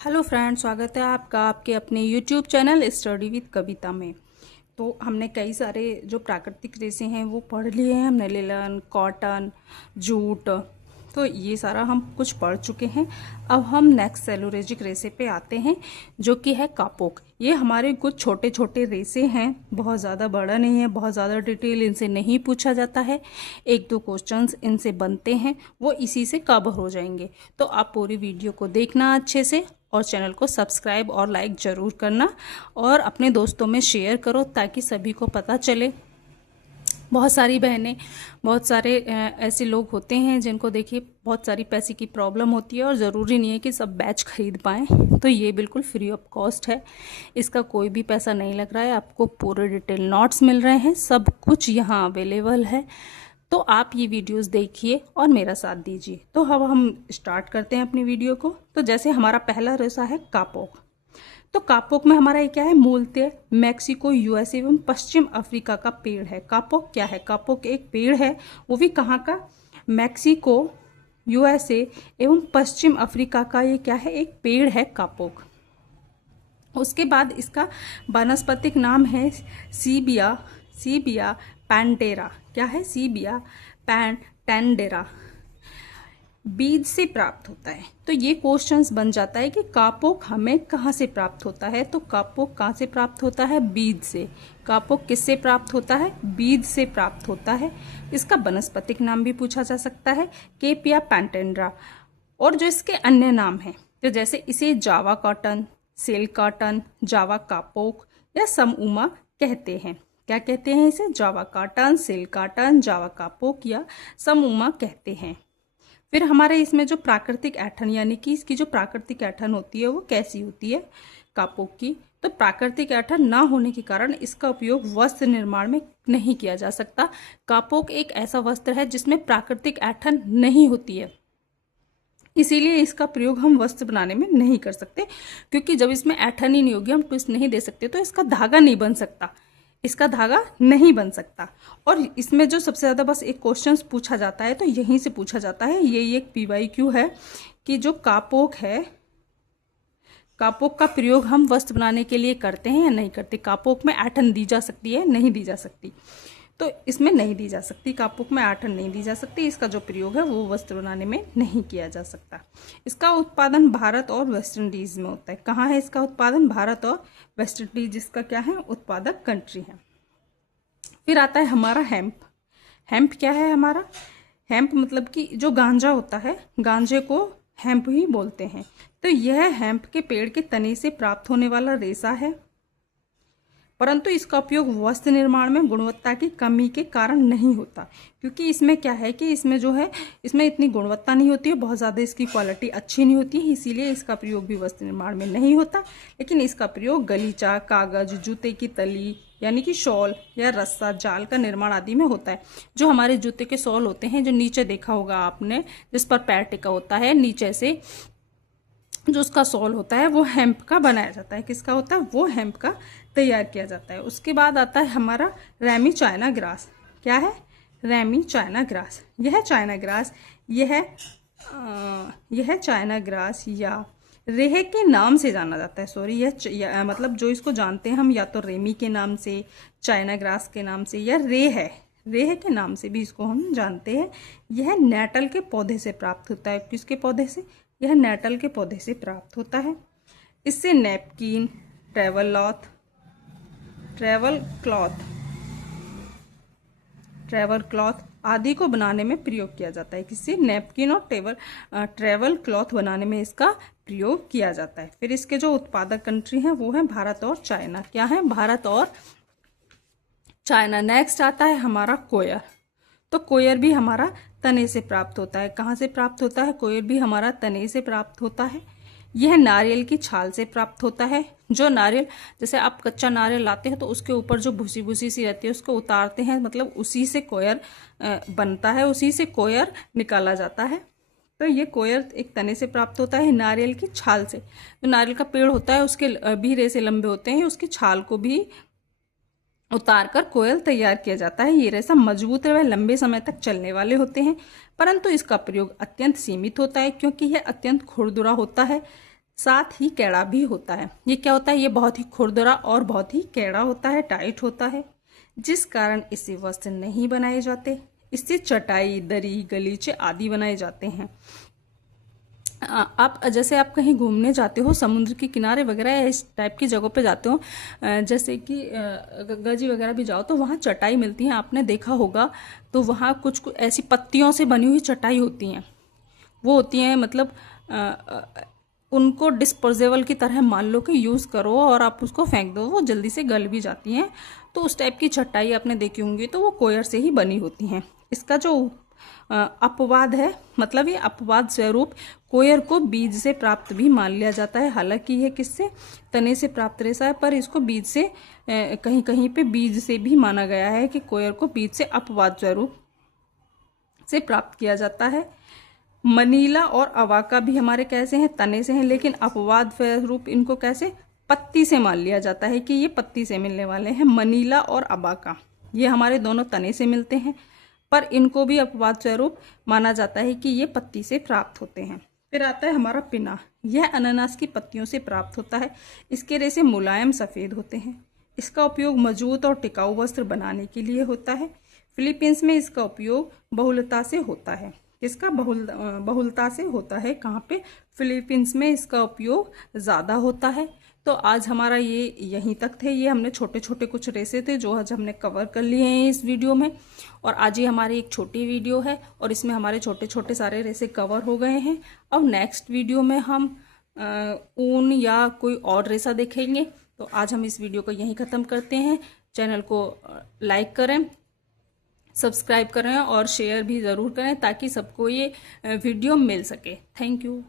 Hello friend, स्वागत है आपका आपके अपने यूट्यूब चैनल स्टडी विद कविता में। तो हमने कई सारे जो प्राकृतिक रेशे हैं वो पढ़ लिए हैं। हमने लिनन, कॉटन, जूट, तो ये सारा हम कुछ पढ़ चुके हैं। अब हम नेक्स्ट सेलुलोजिक रेशे पे आते हैं जो कि है कापोक। ये हमारे कुछ छोटे छोटे रेशे हैं, बहुत ज़्यादा बड़ा नहीं है, बहुत ज़्यादा डिटेल इनसे नहीं पूछा जाता है। एक दो क्वेश्चंस इनसे बनते हैं, वो इसी से कवर हो जाएंगे। तो आप पूरी वीडियो को देखना अच्छे से और चैनल को सब्सक्राइब और लाइक ज़रूर करना और अपने दोस्तों में शेयर करो ताकि सभी को पता चले। बहुत सारी बहनें, बहुत सारे ऐसे लोग होते हैं जिनको देखिए बहुत सारी पैसे की प्रॉब्लम होती है और ज़रूरी नहीं है कि सब बैच खरीद पाएँ। तो ये बिल्कुल फ्री ऑफ कॉस्ट है, इसका कोई भी पैसा नहीं लग रहा है। आपको पूरे डिटेल नोट्स मिल रहे हैं, सब कुछ यहाँ अवेलेबल है। तो आप ये वीडियोस देखिए और मेरा साथ दीजिए। तो अब हम स्टार्ट करते हैं अपनी वीडियो को। तो जैसे हमारा पहला रेशा है कापोक। तो कापोक में हमारा ये क्या है, मूलतः मैक्सिको, यूएसए एवं पश्चिम अफ्रीका का पेड़ है। कापोक क्या है? कापोक एक पेड़ है, वो भी कहाँ का? मैक्सिको, यूएसए एवं पश्चिम अफ्रीका का ये क्या है, एक पेड़ है कापोक। उसके बाद इसका वानस्पतिक नाम है सीबिया, सीबिया पैंटेरा। क्या है? सीबिया पैंटेरा। बीज से प्राप्त होता है। तो ये क्वेश्चंस बन जाता है कि कापोक हमें कहाँ से प्राप्त होता है। तो कापोक कहाँ से प्राप्त होता है? बीज से। कापोक किससे प्राप्त होता है? बीज से प्राप्त होता है। इसका वनस्पतिक नाम भी पूछा जा सकता है, केपिया पैंटेरा। और जो इसके अन्य नाम हैं, तो जैसे इसे जावा कॉटन, सेल कॉटन, जावा कापोक या समउमा कहते हैं। क्या कहते हैं इसे? जावा कॉटन, सेल कॉटन, जावा कापोक या समउमा कहते हैं। फिर हमारे इसमें जो प्राकृतिक ऐठन, यानी कि इसकी जो प्राकृतिक ऐठन होती है वो कैसी होती है कापोक की? तो प्राकृतिक ऐठन ना होने के कारण इसका उपयोग वस्त्र निर्माण में नहीं किया जा सकता। कापोक एक ऐसा वस्त्र है जिसमें प्राकृतिक ऐठन नहीं होती है, इसीलिए इसका प्रयोग हम वस्त्र बनाने में नहीं कर सकते, क्योंकि जब इसमें ऐठन ही नहीं होगी, हम ट्विस्ट नहीं दे सकते, तो इसका धागा नहीं बन सकता, इसका धागा नहीं बन सकता। और इसमें जो सबसे ज़्यादा बस एक क्वेश्चन पूछा जाता है, तो यहीं से पूछा जाता है, ये एक PYQ है कि जो कापोक है, कापोक का प्रयोग हम वस्त्र बनाने के लिए करते हैं या नहीं करते। कापोक में ऐठन दी जा सकती है, नहीं दी जा सकती? तो इसमें नहीं दी जा सकती, कापोक में ऐठन नहीं दी जा सकती। इसका जो प्रयोग है वो वस्त्र बनाने में नहीं किया जा सकता। इसका उत्पादन भारत और वेस्ट इंडीज में होता है। कहाँ है इसका उत्पादन? भारत और वेस्ट इंडीज इसका क्या है, उत्पादक कंट्री है। फिर आता है हमारा हेम्प। हेम्प क्या है हमारा? हेम्प मतलब कि जो गांजा होता है, गांजे को हेम्प ही बोलते हैं। तो यह हेम्प के पेड़ के तने से प्राप्त होने वाला रेशा है, परंतु इसका उपयोग वस्त्र निर्माण में गुणवत्ता की कमी के कारण नहीं होता, क्योंकि इसमें क्या है कि इसमें जो है, इसमें इतनी गुणवत्ता नहीं होती है, बहुत ज़्यादा इसकी क्वालिटी अच्छी नहीं होती है, इसीलिए इसका प्रयोग भी वस्त्र निर्माण में नहीं होता। लेकिन इसका प्रयोग गलीचा, कागज, जूते की तली यानी कि शॉल या रस्सा, जाल का निर्माण आदि में होता है। जो हमारे जूते के शॉल होते हैं, जो नीचे देखा होगा आपने, जिस पर पैर टिका होता है, नीचे से जो उसका सॉल होता है वो हेम्प का बनाया जाता है। किसका होता है? वो हेम्प का तैयार किया जाता है। उसके बाद आता है हमारा रेमी चाइना ग्रास। क्या है? Ramie China grass. यह चाइना ग्रास, यह चाइना ग्रास या रेह के नाम से जाना जाता है। सॉरी, यह मतलब जो इसको जानते हैं हम, या तो रेमी के नाम से, चाइना ग्रास के नाम से, या रेह के नाम से भी इसको हम जानते हैं। यह नेटल के पौधे से प्राप्त होता है। किसके पौधे से? यह नेटल के पौधे से प्राप्त होता है। इससे नैपकिन, ट्रेवल क्लॉथ आदि को बनाने में प्रयोग किया जाता है। किससे? नैपकिन और ट्रेवल क्लॉथ बनाने में इसका प्रयोग किया जाता है। फिर इसके जो उत्पादक कंट्री हैं वो हैं भारत और चाइना। क्या है? भारत और चाइना। नेक्स्ट आता है हमारा कोयर। तो कोयर भी हमारा तने से प्राप्त होता है। कहाँ से प्राप्त होता है? कोयर भी हमारा तने से प्राप्त होता है। यह नारियल की छाल से प्राप्त होता है। जो नारियल, जैसे आप कच्चा नारियल लाते हैं तो उसके ऊपर जो भूसी भूसी सी रहती है उसको उतारते हैं, मतलब उसी से कोयर बनता है, उसी से कोयर निकाला जाता है। तो ये कोयर एक तने से प्राप्त होता है, नारियल की छाल से। जो नारियल का पेड़ होता है उसके भी रेशे लंबे होते हैं, उसकी छाल को भी उतार कर कोयल तैयार किया जाता है। ये रेशा मजबूत व लंबे समय तक चलने वाले होते हैं, परंतु इसका प्रयोग अत्यंत सीमित होता है क्योंकि यह अत्यंत खुरदुरा होता है। साथ ही कैड़ा भी होता है। ये क्या होता है, ये बहुत ही खुरदरा और बहुत ही कैड़ा होता है, टाइट होता है, जिस कारण इससे वस्त्र नहीं बनाए जाते। इससे चटाई, दरी, गलीचे आदि बनाए जाते हैं। आप जैसे आप कहीं घूमने जाते हो, समुद्र के किनारे वगैरह या इस टाइप की जगहों पे जाते हो, जैसे कि गंगा जी वगैरह भी जाओ तो वहाँ चटाई मिलती है, आपने देखा होगा। तो वहाँ कुछ कुछ ऐसी पत्तियों से बनी हुई चटाई होती हैं, वो होती हैं मतलब उनको डिस्पोजेबल की तरह मान लो कि यूज़ करो और आप उसको फेंक दो, वो जल्दी से गल भी जाती हैं। तो उस टाइप की चटाई आपने देखी होंगी, तो वो कोयर से ही बनी होती हैं। इसका जो अपवाद है, मतलब ये अपवाद स्वरूप कोयर को बीज से प्राप्त भी मान लिया जाता है। हालांकि यह किससे, तने से प्राप्त रेशा है, पर इसको बीज से कहीं कहीं पे बीज से भी माना गया है कि कोयर को बीज से अपवाद स्वरूप से प्राप्त किया जाता है। मनीला और अवाका भी हमारे कैसे हैं, तने से हैं, लेकिन अपवाद स्वरूप इनको कैसे, पत्ती से मान लिया जाता है कि ये पत्ती से मिलने वाले हैं। मनीला और अबाका ये हमारे दोनों तने से मिलते हैं, पर इनको भी अपवाद स्वरूप माना जाता है कि ये पत्ती से प्राप्त होते हैं। फिर आता है हमारा पिना। यह अनानास की पत्तियों से प्राप्त होता है। इसके रेशे मुलायम सफ़ेद होते हैं। इसका उपयोग मजबूत और टिकाऊ वस्त्र बनाने के लिए होता है। फिलीपींस में इसका उपयोग बहुलता से होता है। इसका बहुलता से होता है, कहाँ पे, फिलीपींस में इसका उपयोग ज़्यादा होता है। तो आज हमारा ये यहीं तक थे। ये हमने छोटे छोटे कुछ रेसे थे जो आज हमने कवर कर लिए हैं इस वीडियो में। और आज ये हमारी एक छोटी वीडियो है और इसमें हमारे छोटे छोटे सारे रेसे कवर हो गए हैं। अब नेक्स्ट वीडियो में हम ऊन या कोई और रेसा देखेंगे। तो आज हम इस वीडियो को यहीं ख़त्म करते हैं। चैनल को लाइक करें, सब्सक्राइब करें और शेयर भी ज़रूर करें ताकि सबको ये वीडियो मिल सके। Thank you.